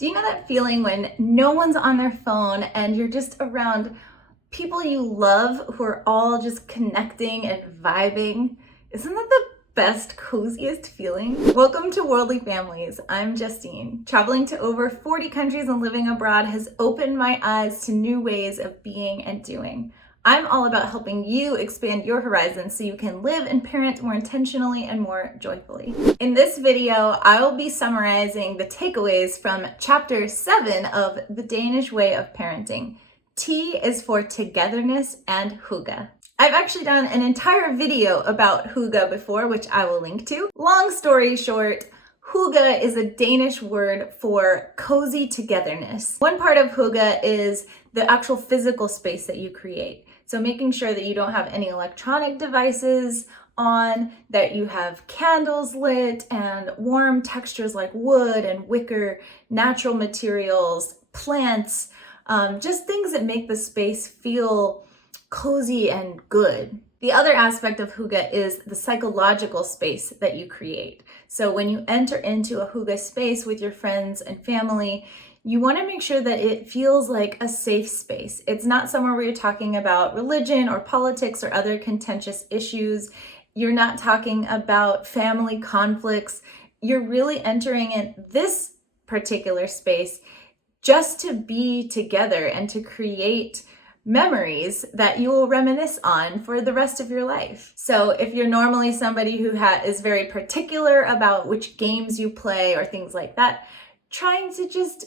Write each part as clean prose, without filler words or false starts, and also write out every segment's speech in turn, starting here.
Do you know that feeling when no one's on their phone and you're just around people you love who are all just connecting and vibing? Isn't that the best, coziest feeling? Welcome to Worldly Families. I'm Justine. Traveling to over 40 countries and living abroad has opened my eyes to new ways of being and doing. I'm all about helping you expand your horizons so you can live and parent more intentionally and more joyfully. In this video, I will be summarizing the takeaways from chapter 7 of the Danish Way of Parenting. T is for togetherness and hygge. I've actually done an entire video about hygge before, which I will link to. Long story short, hygge is a Danish word for cozy togetherness. One part of hygge is the actual physical space that you create. So making sure that you don't have any electronic devices on, that you have candles lit and warm textures like wood and wicker, natural materials, plants, just things that make the space feel cozy and good. The other aspect of hygge is the psychological space that you create. So when you enter into a hygge space with your friends and family, you want to make sure that it feels like a safe space. It's not somewhere where you're talking about religion or politics or other contentious issues. You're not talking about family conflicts. You're really entering in this particular space just to be together and to create memories that you will reminisce on for the rest of your life. So if you're normally somebody who is very particular about which games you play or things like that, trying to just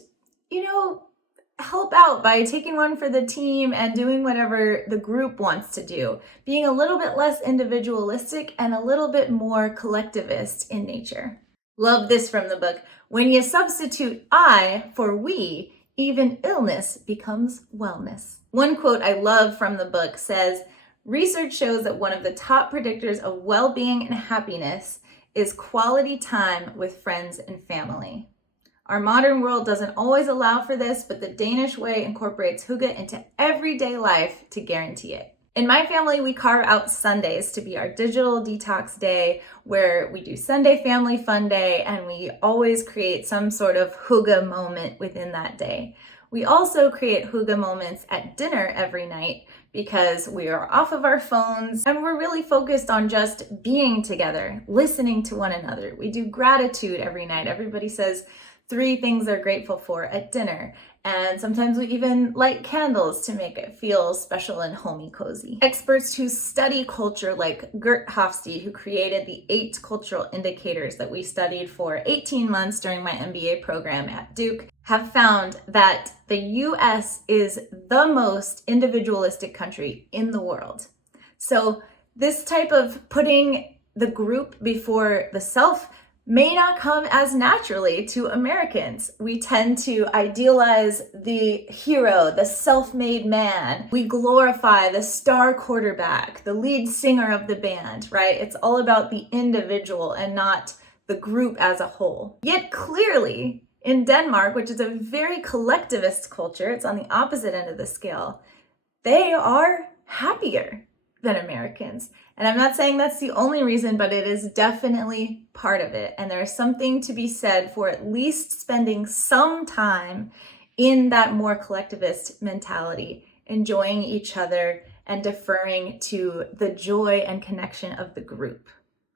help out by taking one for the team and doing whatever the group wants to do, being a little bit less individualistic and a little bit more collectivist in nature. Love this from the book. When you substitute I for we, even illness becomes wellness. One quote I love from the book says, "Research shows that one of the top predictors of well-being and happiness is quality time with friends and family." Our modern world doesn't always allow for this, but the Danish way incorporates hygge into everyday life to guarantee it. In my family, we carve out Sundays to be our digital detox day, where we do Sunday Family Fun Day, and we always create some sort of hygge moment within that day. We also create hygge moments at dinner every night because we are off of our phones and we're really focused on just being together, listening to one another. We do gratitude every night. Everybody says 3 things they're grateful for at dinner. And sometimes we even light candles to make it feel special and homey cozy. Experts who study culture like Gert Hofstede, who created the 8 cultural indicators that we studied for 18 months during my MBA program at Duke, have found that the US is the most individualistic country in the world. So this type of putting the group before the self may not come as naturally to Americans. We tend to idealize the hero, the self-made man. We glorify the star quarterback, the lead singer of the band, right? It's all about the individual and not the group as a whole. Yet clearly, in Denmark, which is a very collectivist culture, it's on the opposite end of the scale, they are happier than Americans. And I'm not saying that's the only reason, but it is definitely part of it. And there's something to be said for at least spending some time in that more collectivist mentality, enjoying each other and deferring to the joy and connection of the group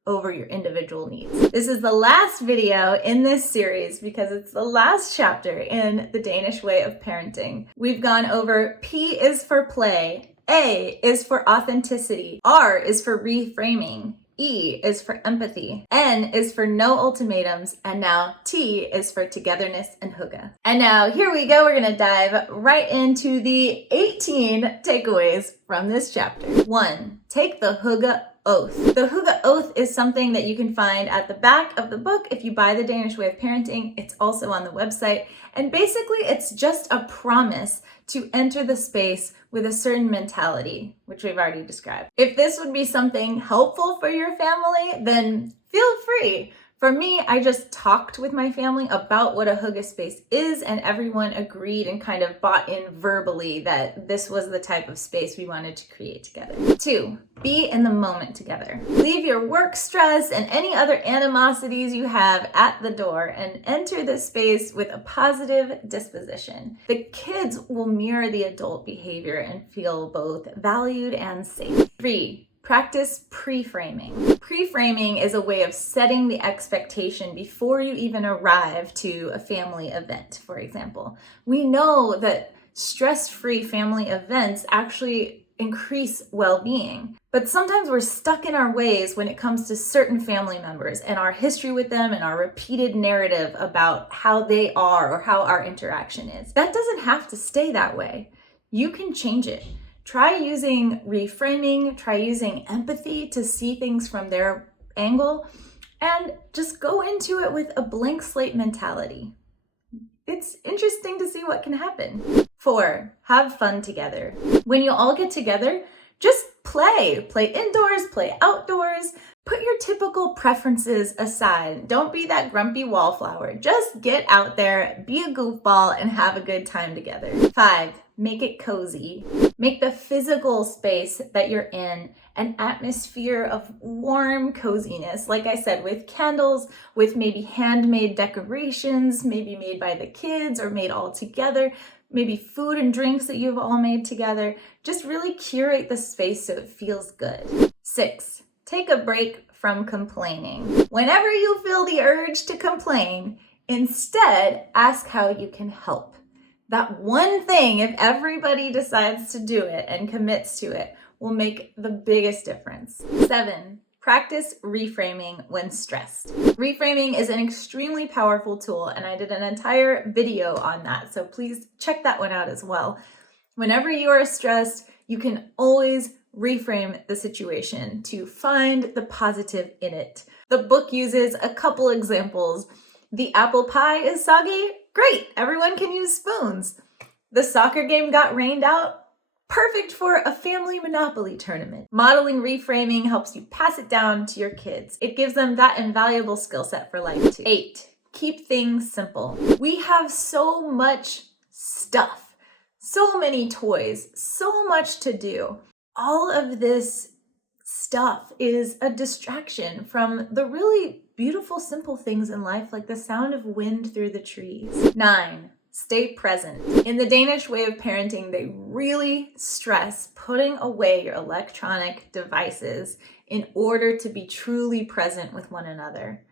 over your individual needs. This is the last video in this series because it's the last chapter in the Danish Way of Parenting. We've gone over P is for play, A is for authenticity, R is for reframing, E is for empathy, N is for no ultimatums, and now T is for togetherness and hygge. And now here we go, we're gonna dive right into the 18 takeaways from this chapter. 1, take the hygge oath. The hygge oath is something that you can find at the back of the book if you buy the Danish Way of Parenting. It's also on the website. And basically it's just a promise to enter the space with a certain mentality, which we've already described. If this would be something helpful for your family, then feel free. For me, I just talked with my family about what a hygge space is, and everyone agreed and kind of bought in verbally that this was the type of space we wanted to create together. 2, be in the moment together. Leave your work stress and any other animosities you have at the door and enter this space with a positive disposition. The kids will mirror the adult behavior and feel both valued and safe. 3, practice pre-framing. Pre-framing is a way of setting the expectation before you even arrive to a family event, for example. We know that stress-free family events actually increase well-being, but sometimes we're stuck in our ways when it comes to certain family members and our history with them and our repeated narrative about how they are or how our interaction is. That doesn't have to stay that way. You can change it. Try using reframing, try using empathy to see things from their angle, and just go into it with a blank slate mentality. It's interesting to see what can happen. 4, have fun together. When you all get together, just play. Play indoors, play outdoors. Put your typical preferences aside. Don't be that grumpy wallflower. Just get out there, be a goofball, and have a good time together. 5, make it cozy. Make the physical space that you're in an atmosphere of warm coziness. Like I said, with candles, with maybe handmade decorations, maybe made by the kids or made all together, maybe food and drinks that you've all made together. Just really curate the space so it feels good. 6, take a break from complaining. Whenever you feel the urge to complain, instead ask how you can help. That one thing, if everybody decides to do it and commits to it, will make the biggest difference. 7, practice reframing when stressed. Reframing is an extremely powerful tool, and I did an entire video on that, so please check that one out as well. Whenever you are stressed, you can always reframe the situation to find the positive in it. The book uses a couple examples. The apple pie is soggy? Great, everyone can use spoons. The soccer game got rained out? Perfect for a family Monopoly tournament. Modeling reframing helps you pass it down to your kids. It gives them that invaluable skill set for life too. 8, keep things simple. We have so much stuff, so many toys, so much to do. All of this stuff is a distraction from the really beautiful, simple things in life, like the sound of wind through the trees. 9, stay present. In the Danish Way of Parenting, they really stress putting away your electronic devices in order to be truly present with one another.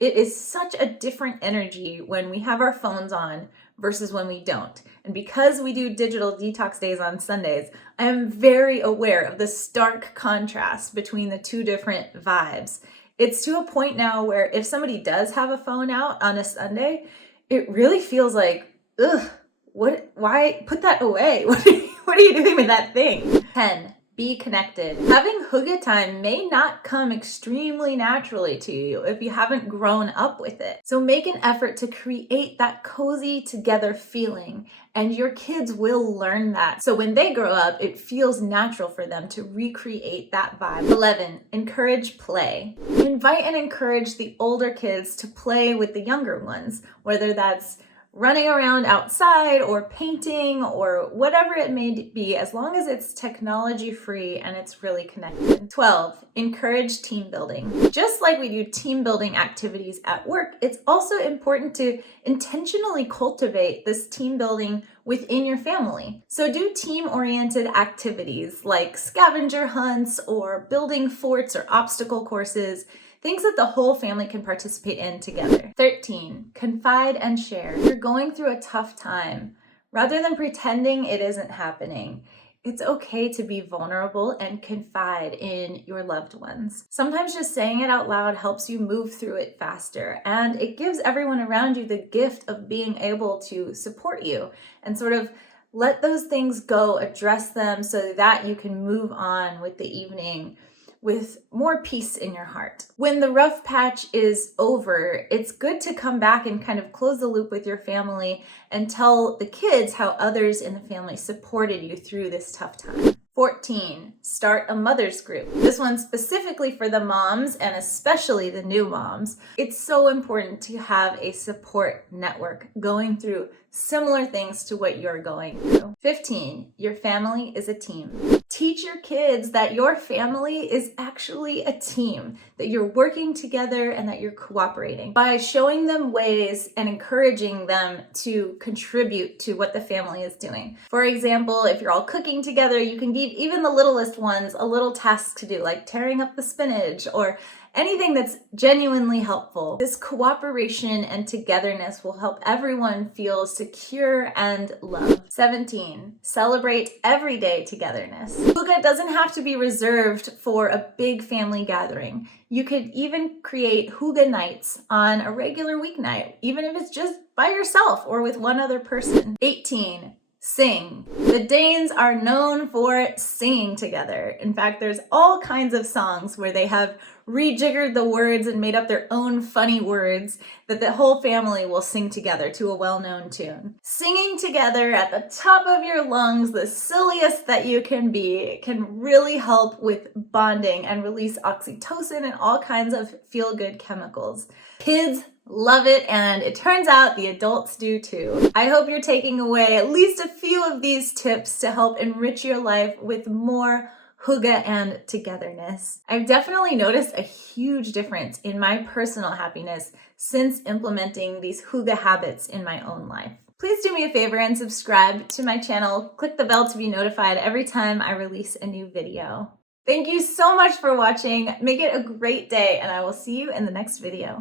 It is such a different energy when we have our phones on versus when we don't. And because we do digital detox days on Sundays, I am very aware of the stark contrast between the two different vibes. It's to a point now where if somebody does have a phone out on a Sunday, it really feels like, ugh, why put that away? What are you doing with that thing? 10, be connected. Having hygge time may not come extremely naturally to you if you haven't grown up with it. So make an effort to create that cozy together feeling, and your kids will learn that. So when they grow up, it feels natural for them to recreate that vibe. 11, encourage play. Invite and encourage the older kids to play with the younger ones, whether that's running around outside or painting or whatever it may be, as long as it's technology free and it's really connected. 12, encourage team building. Just like we do team building activities at work, it's also important to intentionally cultivate this team building within your family. So do team-oriented activities like scavenger hunts or building forts or obstacle courses, things that the whole family can participate in together. 13, confide and share. If you're going through a tough time, rather than pretending it isn't happening, it's okay to be vulnerable and confide in your loved ones. Sometimes just saying it out loud helps you move through it faster, and it gives everyone around you the gift of being able to support you and sort of let those things go, address them so that you can move on with the evening with more peace in your heart. When the rough patch is over, it's good to come back and kind of close the loop with your family and tell the kids how others in the family supported you through this tough time. 14, start a mother's group. This one's specifically for the moms and especially the new moms. It's so important to have a support network going through similar things to what you're going through. 15, your family is a team. Teach your kids that your family is actually a team, that you're working together and that you're cooperating by showing them ways and encouraging them to contribute to what the family is doing. For example, if you're all cooking together, you can give even the littlest ones a little task to do, like tearing up the spinach or anything that's genuinely helpful. This cooperation and togetherness will help everyone feel secure and loved. 17, celebrate everyday togetherness. Hygge doesn't have to be reserved for a big family gathering. You could even create Hygge nights on a regular weeknight, even if it's just by yourself or with one other person. 18, sing. The Danes are known for singing together. In fact, there's all kinds of songs where they have rejiggered the words and made up their own funny words that the whole family will sing together to a well-known tune. Singing together at the top of your lungs, the silliest that you can be, can really help with bonding and release oxytocin and all kinds of feel-good chemicals. Kids love it, and it turns out the adults do too. I hope you're taking away at least a few of these tips to help enrich your life with more Hygge and togetherness. I've definitely noticed a huge difference in my personal happiness since implementing these Hygge habits in my own life. Please do me a favor and subscribe to my channel. Click the bell to be notified every time I release a new video. Thank you so much for watching. Make it a great day, and I will see you in the next video.